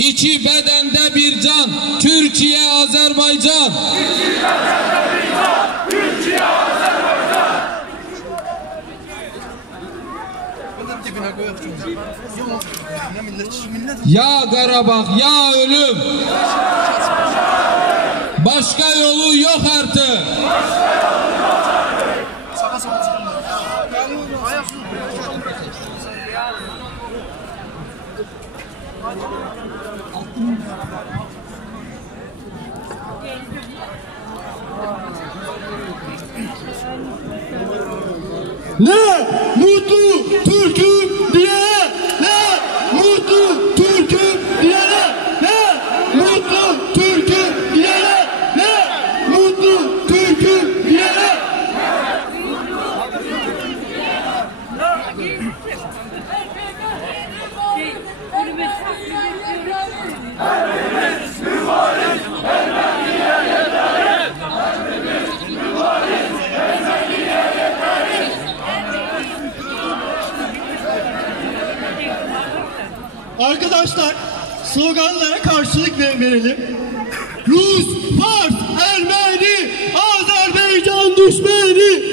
İki bedende bir can, Türkiye, Azerbaycan. İki bedende bir can, Türkiye, Azerbaycan. Ya Karabağ, ya ölüm. Başka yolu yok artık. Ne mutlu Türk'üm diyene, ne mutlu Türk'üm diyene, ne mutlu Türk'üm diyene, ne mutlu Türk'üm diyene. Arkadaşlar, sloganlara karşılık verelim. Rus, Fars, Ermeni, Azerbaycan düşmeni.